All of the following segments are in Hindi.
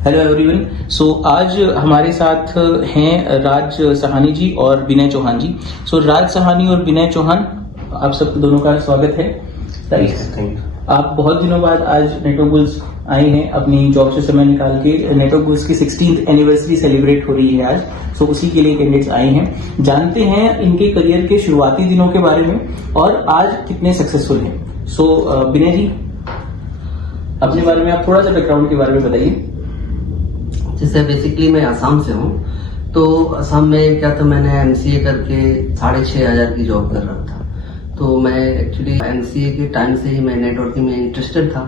Hello everyone. सो आज हमारे साथ हैं राज सहानी जी और विनय चौहान जी। सो राज सहानी और विनय चौहान, आप सब दोनों का स्वागत है। Thank you. आप बहुत दिनों बाद आज नेटवर्क बुल्स आए हैं, अपनी जॉब से समय निकाल के। नेटवर्क बुल्स की 16th एनिवर्सरी सेलिब्रेट हो रही है आज, सो उसी के लिए कैंडिडेट्स आए हैं। जानते हैं इनके करियर के शुरुआती दिनों के बारे में और आज कितने सक्सेसफुल हैं। सो विनय जी, अपने बारे में आप थोड़ा सा बैकग्राउंड के बारे में बताइए। जैसे बेसिकली मैं असम से हूँ, तो असम में क्या था, मैंने एमसीए करके 6,500 की जॉब कर रहा था। तो मैं एक्चुअली एमसीए के टाइम से ही मैं नेटवर्किंग में इंटरेस्टेड था।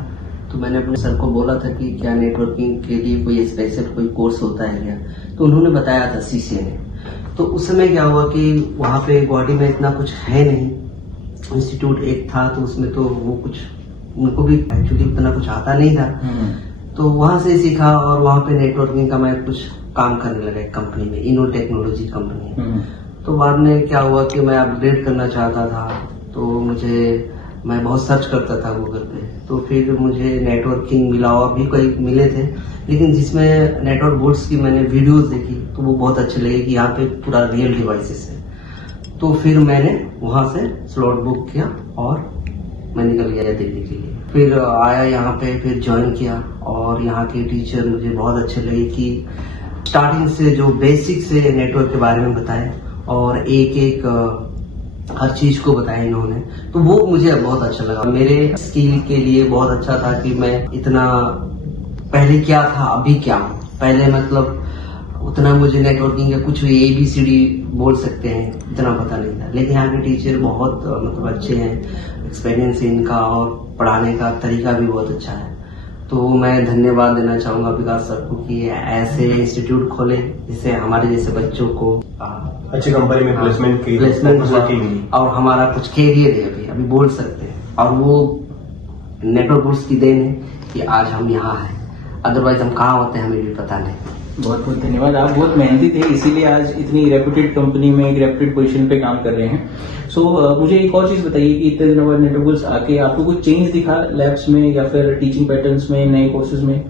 तो मैंने अपने सर को बोला था कि क्या नेटवर्किंग के लिए कोई स्पेशल कोई कोर्स होता है क्या, तो उन्होंने बताया था सीसीए ने। तो उस समय क्या हुआ कि वहाँ पे गुवाहाटी में इतना कुछ है नहीं, इंस्टीट्यूट एक था, तो उसमें तो वो कुछ उनको भी एक्चुअली उतना कुछ आता नहीं था। तो वहां से सीखा और वहां पे नेटवर्किंग का मैं कुछ काम करने लगा एक कंपनी में, इनो टेक्नोलॉजी कंपनी। तो बाद में क्या हुआ कि मैं अपग्रेड करना चाहता था, तो मैं बहुत सर्च करता था गूगल पे। तो फिर मुझे नेटवर्किंग मिला और भी कई मिले थे, लेकिन जिसमें नेटवर्क बुल्स की मैंने वीडियोस देखी तो वो बहुत अच्छे लगे कि यहाँ पे पूरा रियल डिवाइसेस है। तो फिर मैंने वहां से स्लॉट बुक किया और मैं निकल गया दिल्ली के लिए। फिर आया यहाँ पे, फिर ज्वाइन किया और यहाँ के टीचर मुझे बहुत अच्छे लगे कि स्टार्टिंग से जो बेसिक से नेटवर्क के बारे में बताए और एक एक हर चीज को बताया इन्होंने, तो वो मुझे बहुत अच्छा लगा। मेरे स्किल के लिए बहुत अच्छा था कि मैं इतना पहले क्या था अभी क्या हूँ। पहले मतलब उतना मुझे नेटवर्किंग का कुछ ABCD बोल सकते हैं इतना पता नहीं था, लेकिन यहाँ के टीचर बहुत मतलब अच्छे हैं, एक्सपीरियंस इनका और पढ़ाने का तरीका भी बहुत अच्छा है। तो मैं धन्यवाद देना चाहूंगा विकास सर को कि ऐसे इंस्टीट्यूट खोले जिससे हमारे जैसे बच्चों को अच्छी कंपनी में प्लेसमेंट और हमारा कुछ कैरियर है अभी बोल सकते हैं। और वो नेटवर्क बुल्स की देन है कि आज हम यहाँ हैं, अदरवाइज हम कहाँ होते हैं हमें भी पता नहीं। बहुत बहुत धन्यवाद। आप बहुत मेहनती थे, इसीलिए आज इतनी रेप्यूटेड कंपनी में एक रेप्यूटेड पोजीशन पे काम कर रहे हैं। सो मुझे एक और चीज बताइए कि इतने दिनों बाद नेटवर्क बुल्स आके आपको कुछ चेंज दिखा लैब्स में या फिर टीचिंग पैटर्न्स में, नए कोर्सेज में?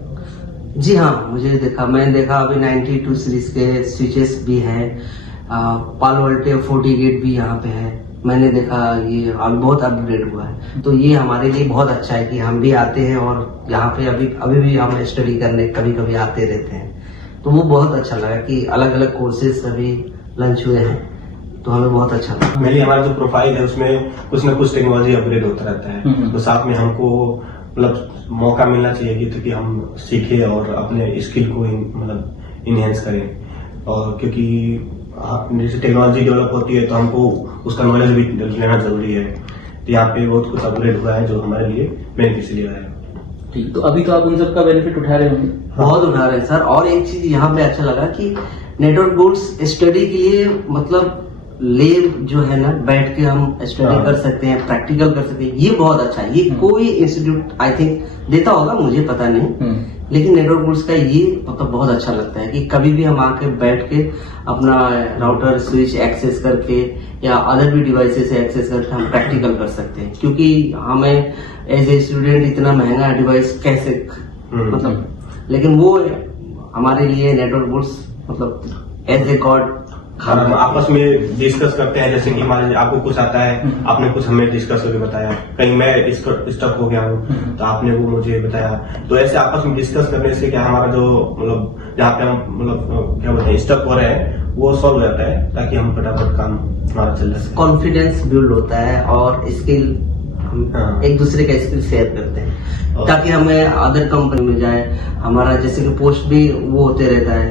जी हाँ, मुझे मैंने देखा अभी 92 सीरीज के स्विचेस भी हैं, पालो अल्टे 40 गेट भी यहाँ पे है। मैंने देखा ये अभी बहुत अपग्रेड हुआ है, तो ये हमारे लिए बहुत अच्छा है कि हम भी आते हैं और यहाँ पे अभी भी हम स्टडी करने कभी कभी आते रहते हैं। तो वो बहुत अच्छा लगा कि अलग अलग कोर्सेज अभी लंच हुए हैं, तो हमें बहुत अच्छा लगा। मेनली हमारा जो प्रोफाइल है उसमें कुछ ना कुछ टेक्नोलॉजी अपग्रेड होता रहता है, तो साथ में हमको मतलब मौका मिलना चाहिए कि हम सीखें और अपने स्किल को मतलब इनहेंस करें। और क्योंकि जैसे टेक्नोलॉजी डेवलप होती है तो हमको उसका नॉलेज भी लेना जरूरी है। तो यहाँ पे बहुत कुछ अपग्रेड हुआ है जो हमारे लिए बेनिफिशियल है। ठीक, तो अभी तो आप उन सब का बेनिफिट उठा रहे होंगे? बहुत उठा रहे हैं सर। और एक चीज यहाँ पे अच्छा लगा कि नेटवर्क बुल्स स्टडी के लिए मतलब लेब जो है ना, बैठ के हम स्टडी कर सकते हैं, प्रैक्टिकल कर सकते हैं, ये बहुत अच्छा है। ये कोई इंस्टीट्यूट आई थिंक देता होगा, मुझे पता नहीं, लेकिन नेटवर्क बुल्स का ये मतलब बहुत अच्छा लगता है कि कभी भी हम आके बैठ के अपना राउटर स्विच एक्सेस करके या अदर भी डिवाइसेस एक्सेस करके हम प्रैक्टिकल कर सकते हैं। क्योंकि हमें एज ए स्टूडेंट इतना महंगा डिवाइस कैसे मतलब, लेकिन वो हमारे लिए नेटवर्क बुल्स मतलब एज ए गॉड। हम आपस में डिस्कस करते हैं, जैसे कि मान लीजिए आपको कुछ आता है, आपने कुछ हमें डिस्कस करके बताया, कहीं मैं स्टक हो गया हूँ तो आपने वो मुझे बताया। तो ऐसे आपस में डिस्कस करने से क्या हमारा जो मतलब जहाँ पे हम मतलब क्या बोलते हैं स्टक हो रहे हैं वो सॉल्व हो जाता है, ताकि हम फटाफट काम हमारा चल जाए। कॉन्फिडेंस बिल्ड होता है और स्किल एक दूसरे का स्किल शेयर करते हैं, ताकि हमें अदर कंपनी में जाए, हमारा जैसे कि पोस्ट भी वो होते रहता है,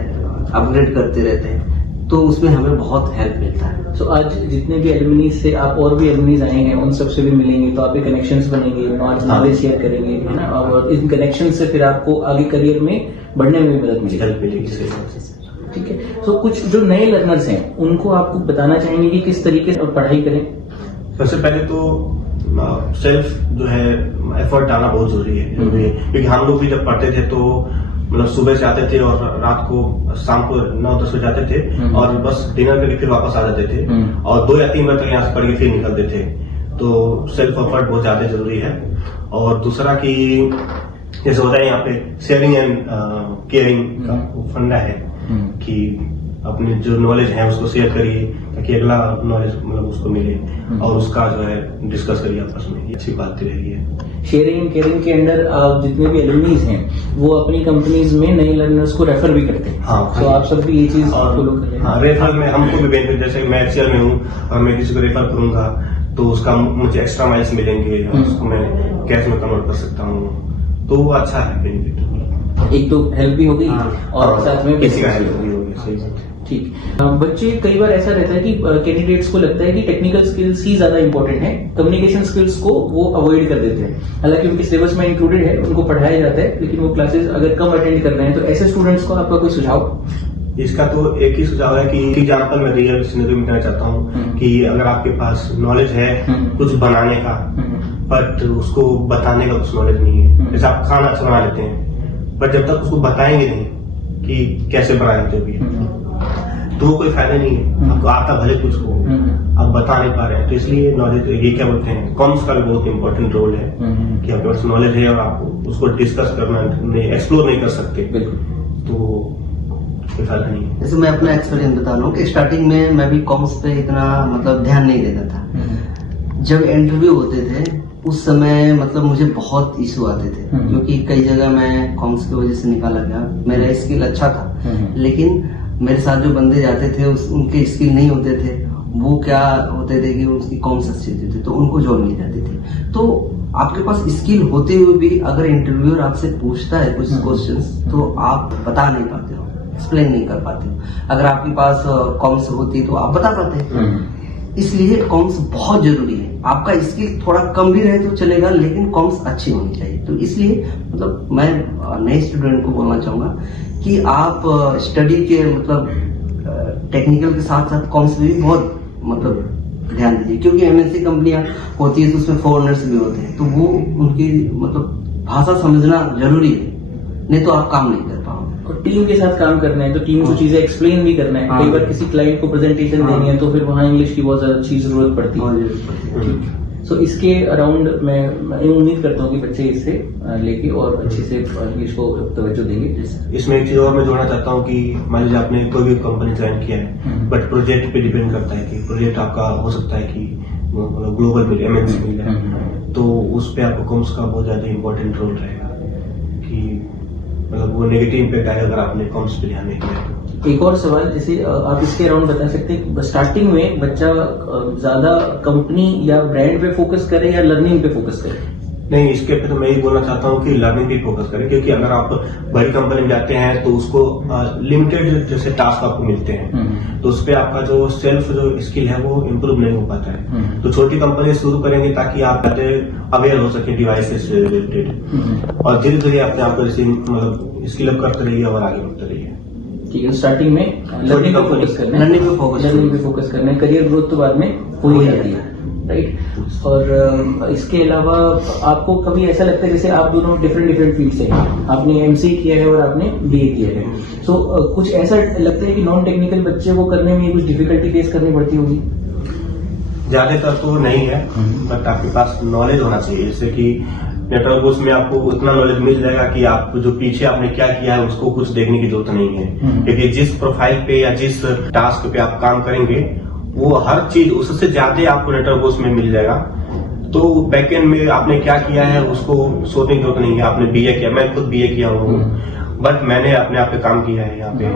अपग्रेड करते रहते हैं, तो उसमें हमें बहुत हेल्प मिलता है। तो आज जितने भी एलुमनीज से आप और भी एलुमनीज आए हैं उन सबसे भी मिलेंगे, तो आपके कनेक्शंस बनेंगे, नॉलेज शेयर करेंगे, है ना, और इन कनेक्शन से फिर आपको आगे करियर में बढ़ने में भी मदद मिलेगी। ठीक है, तो कुछ जो नए लर्नर्स हैं उनको आपको बताना चाहेंगे कि किस तरीके से पढ़ाई करें? सबसे पहले तो सेल्फ जो है एफर्ट डालना बहुत जरूरी है, क्योंकि हम लोग भी जब पढ़ते थे तो मतलब सुबह से आते थे और रात को शाम को 9-10 बजे जाते थे और बस डिनर करके फिर वापस आ जाते थे और 2 या 3 बजे तक यहाँ से पढ़ के फिर निकलते थे। तो सेल्फ एफर्ट बहुत ज्यादा जरूरी है। और दूसरा कि जैसे होता है यहाँ पे शेयरिंग एंड केयरिंग का वो फंडा है कि अपने जो नॉलेज है उसको शेयर करिए ताकि अगला नॉलेज मतलब उसको मिले और उसका जो है डिस्कस करिए आपस में, ये अच्छी बात रही है। शेयरिंग एंड केयरिंग के अंडर जितने भी एलुमनीज हैं वो अपनी कंपनीज में नए लर्नर्स को रेफर भी करते हैं। हाँ, तो आप सब भी ये चीज फॉलो कर रहे हैं। हाँ, रेफर में हमको भी बेनिफिट, जैसे मैं HCL में हूँ और मैं किसी को रेफर करूंगा तो उसका मुझे एक्स्ट्रा माइल्स मिलेंगे और उसको मैं कैश में कन्वर्ट कर सकता हूँ, तो वो अच्छा है बेनिफिट। एक तो हेल्प भी होगी और साथ में किसी का हेल्प भी होगी। सही बात है। ठीक। बच्चे कई बार ऐसा रहता है कि कैंडिडेट्स को लगता है कि टेक्निकल स्किल्स ही ज्यादा इंपॉर्टेंट है, कम्युनिकेशन स्किल्स को वो अवॉइड कर देते हैं। हालांकि उनके सिलेबस में इंक्लूडेड है, उनको पढ़ाया जाता है, लेकिन वो क्लासेस अगर कम अटेंड कर रहे हैं तो ऐसे स्टूडेंट्स को आपका कोई सुझाव? इसका तो एक ही सुझाव है कि एग्जाम्पल मैं रियल सिनेरियो में कहना चाहता हूँ कि अगर आपके पास नॉलेज है कुछ बनाने का बट उसको बताने का कुछ नॉलेज नहीं है, जैसे आप खाना अच्छा बना लेते हैं बट जब तक उसको बताएंगे नहीं कि कैसे बनाए जो भी तो वो कोई फायदा नहीं है। आपको आता भले कुछ हो, आप बता नहीं पा रहे हैं, तो इसलिए नॉलेज ये क्या बोलते हैं, कॉम्स का भी बहुत इंपॉर्टेंट रोल है कि आपके पास नॉलेज है और आप उसको डिस्कस करना एक्सप्लोर नहीं कर सकते तो कोई फायदा नहीं है। जैसे मैं अपना एक्सपीरियंस बता रहा हूँ कि स्टार्टिंग में मैं भी कॉम्स पे इतना मतलब ध्यान नहीं देता था। जब इंटरव्यू होते थे उस समय मतलब मुझे बहुत इशू आते थे क्योंकि कई जगह मैं कॉम्स की वजह से निकाला गया। मेरा स्किल अच्छा था लेकिन मेरे साथ जो बंदे जाते थे उनके स्किल नहीं होते थे, वो क्या होते थे कि उनकी कॉम्स अच्छी होती थी तो उनको जॉब मिल जाती थी। तो आपके पास स्किल होते हुए भी अगर इंटरव्यूअर आपसे पूछता है कुछ क्वेश्चंस तो आप बता नहीं पाते हो, एक्सप्लेन नहीं कर पाते हो। अगर आपके पास कॉम्स होती तो आप बता पाते। इसलिए कॉम्स बहुत जरूरी है। आपका स्किल थोड़ा कम भी रहे तो चलेगा लेकिन कॉम्स अच्छी होनी चाहिए। तो इसलिए मतलब मैं नए स्टूडेंट को बोलना चाहूंगा कि आप स्टडी के मतलब टेक्निकल के साथ साथ कॉम्स भी बहुत मतलब ध्यान दीजिए क्योंकि MNC कंपनियां होती है तो उसमें फॉरेनर्स भी होते हैं तो वो उनकी मतलब भाषा समझना जरूरी है, नहीं तो आप काम नहीं कर पाओगे। और टीम के साथ काम करना है तो टीम को चीजें एक्सप्लेन भी करना है। कई बार किसी क्लाइंट को प्रेजेंटेशन देनी है तो फिर वहाँ इंग्लिश की बहुत अच्छी जरूरत पड़ती है। सो इसके अराउंड मैं उम्मीद करता हूँ कि बच्चे इससे लेके और अच्छे से इंग्लिश को तवज्जो देंगे। इसमें एक चीज और मैं जोड़ना चाहता हूँ कि मान लीजिए आपने कोई भी कंपनी ज्वाइन किया है बट प्रोजेक्ट पे डिपेंड करता है कि प्रोजेक्ट आपका हो सकता है कि ग्लोबल मिले, MNC मिल जाए, तो उस पर आपको कॉम्स का बहुत ज्यादा इंपॉर्टेंट रोल रहेगा कि मतलब वो नेगेटिव इम्पैक्ट आएगा अगर आपने कॉम्स पे ध्यान नहीं दिया। एक और सवाल, जैसे आप इसके अराउंड बता सकते हैं स्टार्टिंग में बच्चा ज्यादा कंपनी या ब्रांड पे फोकस करे या लर्निंग पे फोकस करे? नहीं, इसके पे तो मैं ये बोलना चाहता हूँ कि लर्निंग पे फोकस करें क्योंकि अगर आप बड़ी कंपनी में जाते हैं तो उसको लिमिटेड जैसे टास्क आपको मिलते हैं तो उस पर आपका जो सेल्फ जो स्किल है वो इम्प्रूव नहीं हो पाता है। तो छोटी कंपनी शुरू करेंगे ताकि आप अवेयर हो सके डिवाइसेस से रिलेटेड और धीरे धीरे अपने आप को मतलब स्किल अप करते रहिए और आगे बढ़ते रहिए। ठीक है, स्टार्टिंग में लर्निंग पे फोकस करना है, लर्निंग पे फोकस करना है, करियर ग्रोथ तो बाद में हो ही जाती है, राइट। और इसके अलावा आपको कभी ऐसा लगता है जैसे आप दोनों डिफरेंट फील्ड से हैं, आपने MCA किया है और आपने BA किया है, सो कुछ ऐसा लगता है कि नॉन टेक्निकल बच्चे को करने में कुछ डिफिकल्टी फेस करनी पड़ती होगी? ज्यादातर तो नहीं है बट आपके पास नॉलेज होना चाहिए, जैसे कि नेटवर्क कोर्स में आपको उतना नॉलेज मिल जाएगा कि आप जो पीछे आपने क्या किया है उसको कुछ देखने की जरूरत नहीं है क्योंकि जिस प्रोफाइल पे या जिस टास्क पे आप काम करेंगे वो हर चीज उससे ज्यादा आपको नेटवर्क कोर्स में मिल जाएगा। तो बैकएंड में आपने क्या किया है उसको सोचने की जरूरत नहीं है। आपने BA किया, मैं खुद BA किया हूँ बट मैंने अपने आप पे काम किया है यहाँ पे,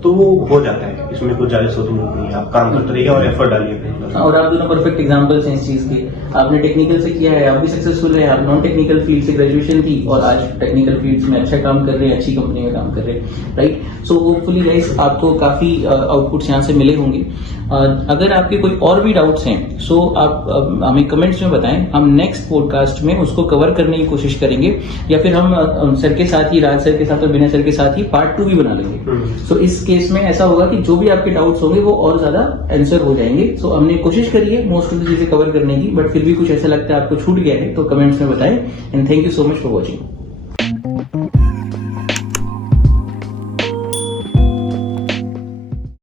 तो वो हो जाता है, इसमें कुछ ज्यादा सोचने की जरूरत नहीं है। आप काम करते रहिए और एफर्ट डालिए। और आप दोनों परफेक्ट एग्जांपल्स हैं इस चीज के। आपने टेक्निकल से किया है, आप भी सक्सेसफुल है, आप नॉन टेक्निकल फील्ड से ग्रेजुएशन की और आज टेक्निकल फील्ड्स में अच्छा काम कर रहे हैं, अच्छी कंपनी में काम कर रहे हैं, राइट। सो होपफुली गाइस आपको काफी आउटपुट्स यहाँ से मिले होंगे। अगर आपके कोई और भी डाउट्स हैं सो आप हमें कमेंट्स में बताएं, हम नेक्स्ट पॉडकास्ट में उसको कवर करने की कोशिश करेंगे या फिर हम सर के साथ ही, राज सर के साथ और विनय सर के साथ ही पार्ट 2 भी बना लेंगे। सो इस केस में ऐसा होगा कि जो भी आपके डाउट्स होंगे वो और ज्यादा आंसर हो जाएंगे। सो हमने कोशिश करी है मोस्ट ऑफ द चीजें कवर करने की, बट फिर भी कुछ ऐसा लगता है आपको छूट गया है तो कमेंट्स में बताएं। And thank you so much for watching.